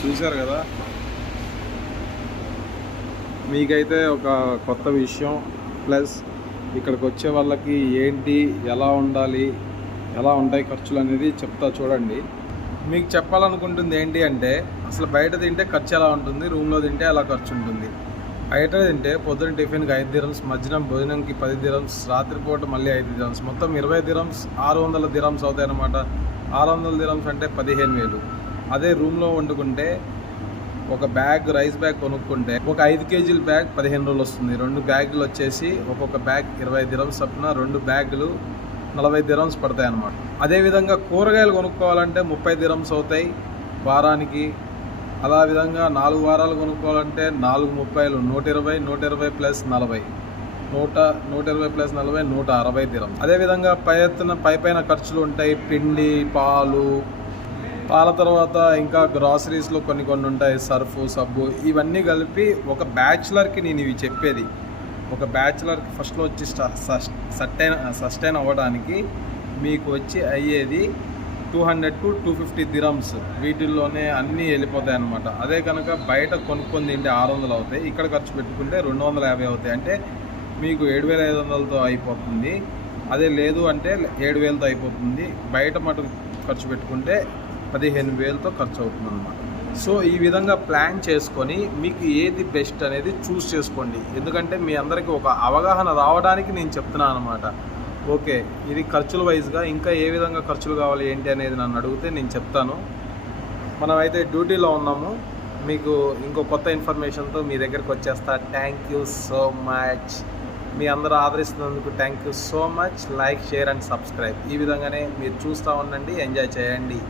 చూశారు కదా, మీకైతే ఒక కొత్త విషయం. ప్లస్ ఇక్కడికి వచ్చే వాళ్ళకి ఏంటి, ఎలా ఉండాలి, ఎలా ఉంటాయి ఖర్చులు అనేది చెప్తా చూడండి. మీకు చెప్పాలనుకుంటుంది ఏంటి అంటే, అసలు బయట తింటే ఖర్చు ఎలా ఉంటుంది, రూమ్లో తింటే ఎలా ఖర్చు ఉంటుంది. బయట తింటే పొద్దున్న టిఫిన్కి 5 dirhams, మధ్యాహ్నం భోజనంకి 10 dirhams, రాత్రిపూట మళ్ళీ 5 dirhams, మొత్తం 20 dirhams, 600 dirhams అవుతాయి అన్నమాట. 600 dirhams అంటే 15,000. అదే రూమ్లో వండుకుంటే ఒక బ్యాగ్, రైస్ బ్యాగ్ కొనుక్కుంటే ఒక 5 kg బ్యాగ్ 15 రోజులు వస్తుంది. 2 బ్యాగులు వచ్చేసి ఒక్కొక్క బ్యాగ్ 20 dirhams చొప్పున, 2 బ్యాగులు 40 dirhams పడతాయి అన్నమాట. అదేవిధంగా కూరగాయలు కొనుక్కోవాలంటే 30 dirhams అవుతాయి వారానికి. అలా విధంగా 4 వారాలు కొనుక్కోవాలంటే 4 30లు 120, 120 ప్లస్ 40, 120 ప్లస్ 40 160 dirhams. అదేవిధంగా పైన ఖర్చులు ఉంటాయి. పిండి, పాల తర్వాత ఇంకా గ్రాసరీస్లో కొన్ని ఉంటాయి, సర్ఫు, సబ్బు, ఇవన్నీ కలిపి ఒక బ్యాచులర్కి నేను ఇవి చెప్పేది. ఒక బ్యాచులర్కి ఫస్ట్లో వచ్చి సస్టైన్ అవ్వడానికి మీకు వచ్చి అయ్యేది 200 to 250 dirhams. వీటిల్లోనే అన్నీ వెళ్ళిపోతాయి అన్నమాట. అదే కనుక బయట కొనుక్కొని తింటే 600 అవుతాయి, ఇక్కడ ఖర్చు పెట్టుకుంటే 250 అవుతాయి. అంటే మీకు 7,500తో అయిపోతుంది. అదే లేదు అంటే 7,000తో అయిపోతుంది. బయట మటుకు ఖర్చు పెట్టుకుంటే 15,000తో ఖర్చు అవుతుంది అన్నమాట. సో ఈ విధంగా ప్లాన్ చేసుకొని మీకు ఏది బెస్ట్ అనేది చూస్ చేసుకోండి. ఎందుకంటే మీ అందరికీ ఒక అవగాహన రావడానికి నేను చెప్తున్నాను అనమాట. ఓకే, ఇది ఖర్చుల వైజ్గా ఇంకా ఏ విధంగా ఖర్చులు కావాలి ఏంటి అనేది నన్ను అడిగితే నేను చెప్తాను. మనమైతే డ్యూటీలో ఉన్నాము. మీకు ఇంకో కొత్త ఇన్ఫర్మేషన్తో మీ దగ్గరికి వచ్చేస్తా. Thank you so much. మీ అందరూ ఆదరిస్తున్నందుకు thank you so much. Like, share and subscribe. ఈ విధంగానే మీరు చూస్తూ ఉండండి, ఎంజాయ్ చేయండి.